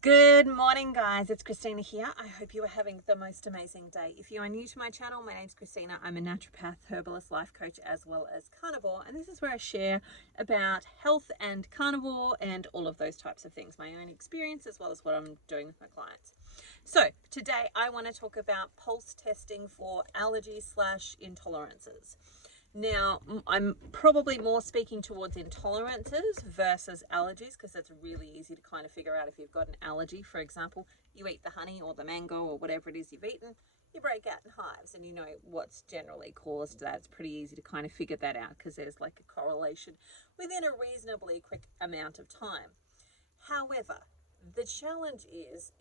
Good morning, guys. It's Christina here. I hope you are having the most amazing day. If you are new to my channel, my name's Christina. I'm a naturopath, herbalist, life coach, as well as carnivore. And this is where I share about health and carnivore and all of those types of things, my own experience, as well as what I'm doing with my clients. So today I want to talk about pulse testing for allergies/intolerances. Now, I'm probably more speaking towards intolerances versus allergies because it's really easy to kind of figure out if you've got an allergy. For example, you eat the honey or the mango or whatever it is you've eaten, you break out in hives and you know what's generally caused that. It's pretty easy to kind of figure that out because there's like a correlation within a reasonably quick amount of time. However, the challenge is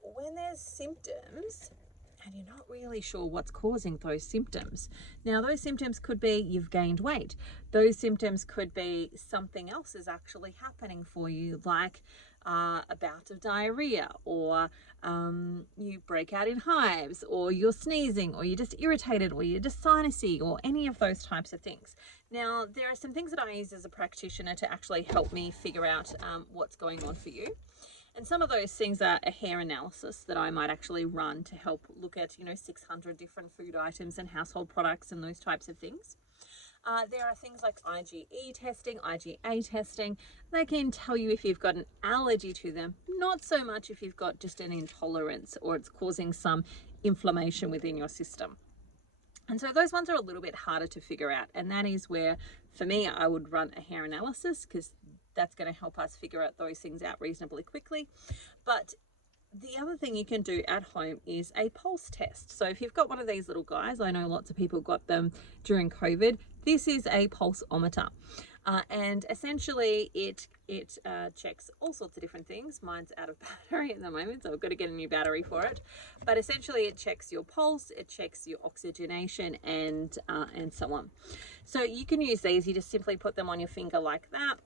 when there's symptoms and you're not really sure what's causing those symptoms. Now, those symptoms could be you've gained weight. Those symptoms could be something else is actually happening for you, like a bout of diarrhea, or you break out in hives, or you're sneezing, or you're just irritated, or you're just sinusy, or any of those types of things. Now, there are some things that I use as a practitioner to actually help me figure out what's going on for you. And some of those things are a hair analysis that I might actually run to help look at, 600 different food items and household products and those types of things. There are things like IgE testing, IgA testing. They can tell you if you've got an allergy to them, not so much if you've got just an intolerance or it's causing some inflammation within your system. And so those ones are a little bit harder to figure out. And that is where, for me, I would run a hair analysis because that's going to help us figure out those things out reasonably quickly. But the other thing you can do at home is a pulse test. So if you've got one of these little guys, I know lots of people got them during COVID. This is a pulseometer. And essentially it checks all sorts of different things. Mine's out of battery at the moment, so I've got to get a new battery for it. But essentially it checks your pulse, it checks your oxygenation, and so on. So you can use these. You just simply put them on your finger like that.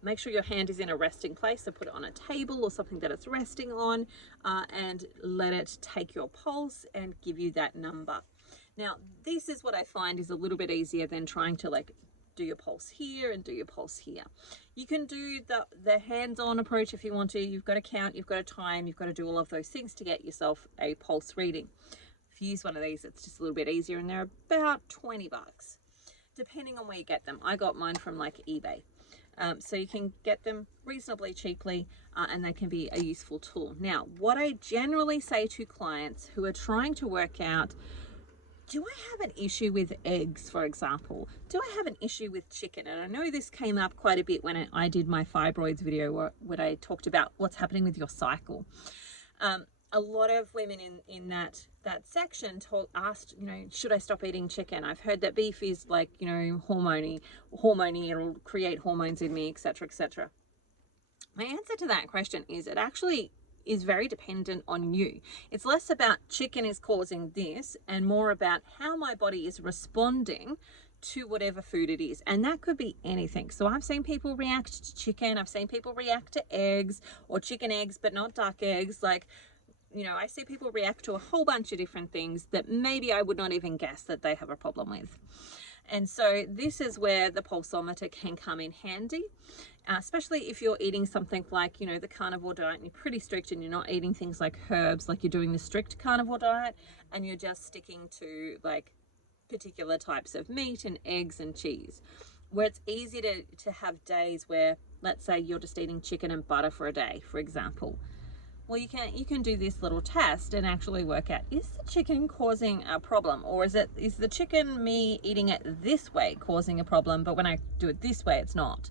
Make sure your hand is in a resting place, so put it on a table or something that it's resting on, and let it take your pulse and give you that number. Now, this is what I find is a little bit easier than trying to do your pulse here and do your pulse here. You can do the hands-on approach if you want to. You've got to count, you've got to time, you've got to do all of those things to get yourself a pulse reading. If you use one of these, it's just a little bit easier, and they're about 20 bucks, depending on where you get them. I got mine from eBay. So you can get them reasonably cheaply, and they can be a useful tool. Now, what I generally say to clients who are trying to work out, do I have an issue with eggs, for example? Do I have an issue with chicken? And I know this came up quite a bit when I did my fibroids video where I talked about what's happening with your cycle. A lot of women in that section asked, should I stop eating chicken? I've heard that beef is hormony, it'll create hormones in me, etc., etc. My answer to that question is it actually is very dependent on you. It's less about chicken is causing this and more about how my body is responding to whatever food it is. And that could be anything. So I've seen people react to chicken. I've seen people react to eggs, or chicken eggs, but not duck eggs. I see people react to a whole bunch of different things that maybe I would not even guess that they have a problem with. And so this is where the pulsometer can come in handy, especially if you're eating something like, the carnivore diet, and you're pretty strict and you're not eating things like herbs, like you're doing the strict carnivore diet, and you're just sticking to particular types of meat and eggs and cheese, where it's easy to have days where, let's say you're just eating chicken and butter for a day, for example. Well, you can do this little test and actually work out, is the chicken causing a problem, or is the chicken, me eating it this way, causing a problem, but when I do it this way, it's not?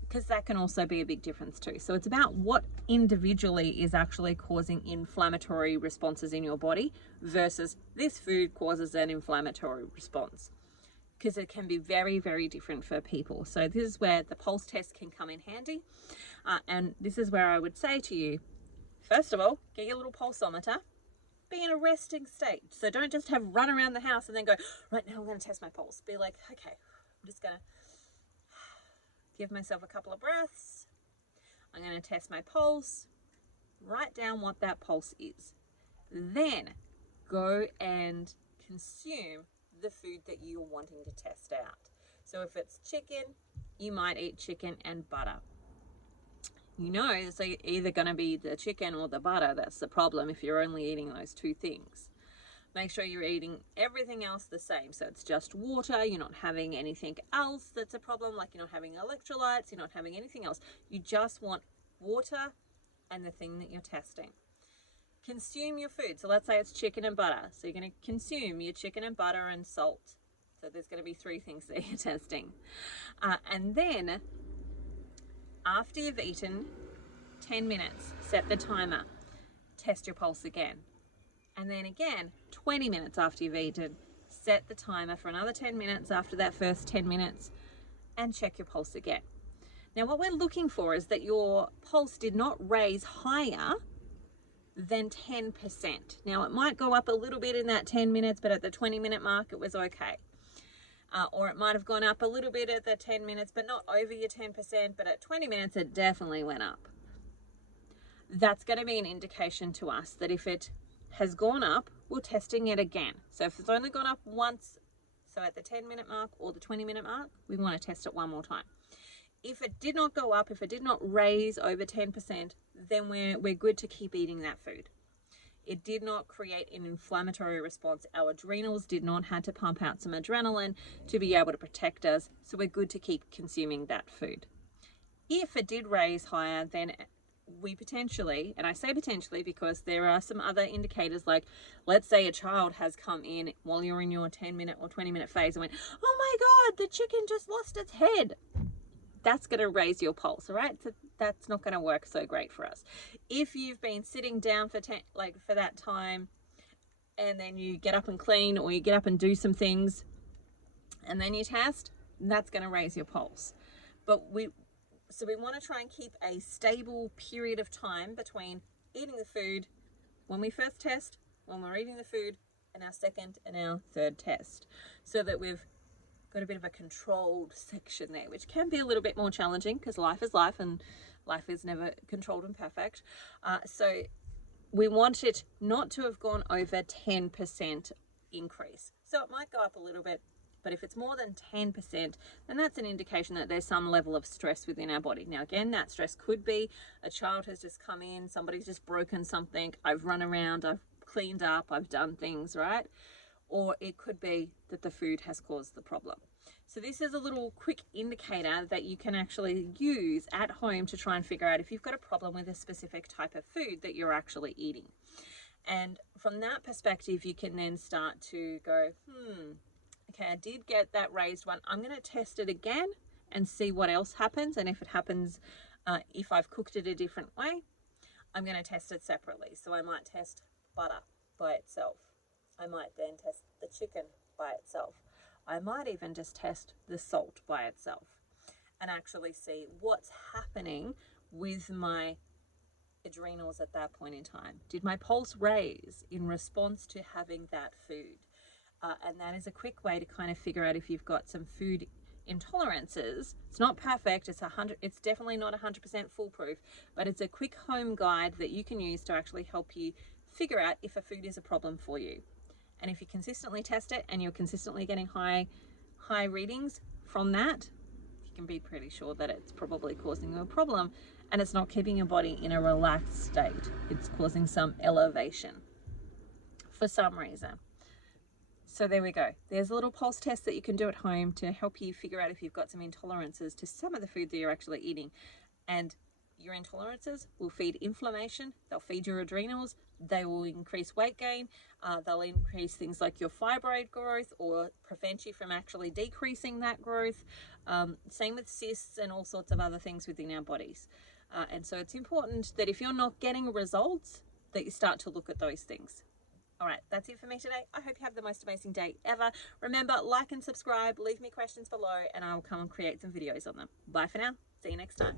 Because that can also be a big difference too. So it's about what individually is actually causing inflammatory responses in your body versus this food causes an inflammatory response, because it can be very, very different for people. So this is where the pulse test can come in handy. And this is where I would say to you, first of all, get your little pulsometer, be in a resting state. So don't just run around the house and then go, right now I'm going to test my pulse. Be like, okay, I'm just going to give myself a couple of breaths. I'm going to test my pulse. Write down what that pulse is. Then go and consume the food that you're wanting to test out. So if it's chicken, you might eat chicken and butter. you know, so you're either going to be the chicken or the butter. That's the problem if you're only eating those two things. Make sure you're eating everything else the same. So it's just water. You're not having anything else that's a problem, like you're not having electrolytes, you're not having anything else. You just want water and the thing that you're testing. Consume your food. So let's say it's chicken and butter. So you're going to consume your chicken and butter and salt. So there's going to be 3 things that you're testing. And then after you've eaten 10 minutes, set the timer, test your pulse again. And then again, 20 minutes after you've eaten, set the timer for another 10 minutes after that first 10 minutes and check your pulse again. Now what we're looking for is that your pulse did not raise higher than 10%. Now it might go up a little bit in that 10 minutes, but at the 20-minute mark it was okay. Or it might have gone up a little bit at the 10 minutes, but not over your 10%, but at 20 minutes it definitely went up. That's going to be an indication to us that if it has gone up, we're testing it again. So if it's only gone up once, so at the 10-minute mark or the 20-minute mark, we want to test it one more time. If it did not go up, if it did not raise over 10%, then we're good to keep eating that food. It did not create an inflammatory response. Our adrenals did not have to pump out some adrenaline to be able to protect us, so we're good to keep consuming that food. If it did raise higher, then we potentially, and I say potentially because there are some other indicators, like let's say a child has come in while you're in your 10-minute or 20-minute phase and went, oh my God, the chicken just lost its head. That's going to raise your pulse, all right? So that's not going to work so great for us. If you've been sitting down for that time and then you get up and clean or you get up and do some things and then you test, that's going to raise your pulse. But we want to try and keep a stable period of time between eating the food when we first test, when we're eating the food, and our second and our third test, so that we've got a bit of a controlled section there, which can be a little bit more challenging because life is life and life is never controlled and perfect. So we want it not to have gone over 10% increase. So it might go up a little bit, but if it's more than 10%, then that's an indication that there's some level of stress within our body. Now, again, that stress could be a child has just come in, somebody's just broken something, I've run around, I've cleaned up, I've done things, right? Or it could be that the food has caused the problem. So this is a little quick indicator that you can actually use at home to try and figure out if you've got a problem with a specific type of food that you're actually eating. And from that perspective, you can then start to go, okay, I did get that raised one. I'm going to test it again and see what else happens. And if it happens, if I've cooked it a different way, I'm going to test it separately. So I might test butter by itself. I might then test the chicken by itself. I might even just test the salt by itself and actually see what's happening with my adrenals at that point in time. Did my pulse raise in response to having that food? And that is a quick way to kind of figure out if you've got some food intolerances. It's not perfect. It's definitely not 100% foolproof, but it's a quick home guide that you can use to actually help you figure out if a food is a problem for you. And if you consistently test it and you're consistently getting high readings from that, you can be pretty sure that it's probably causing you a problem and it's not keeping your body in a relaxed state. It's causing some elevation for some reason. So there we go. There's a little pulse test that you can do at home to help you figure out if you've got some intolerances to some of the food that you're actually eating. And your intolerances will feed inflammation, they'll feed your adrenals, they will increase weight gain, they'll increase things like your fibroid growth or prevent you from actually decreasing that growth. Same with cysts and all sorts of other things within our bodies. And so it's important that if you're not getting results, that you start to look at those things. All right, that's it for me today. I hope you have the most amazing day ever. Remember, like and subscribe, leave me questions below, and I will come and create some videos on them. Bye for now. See you next time.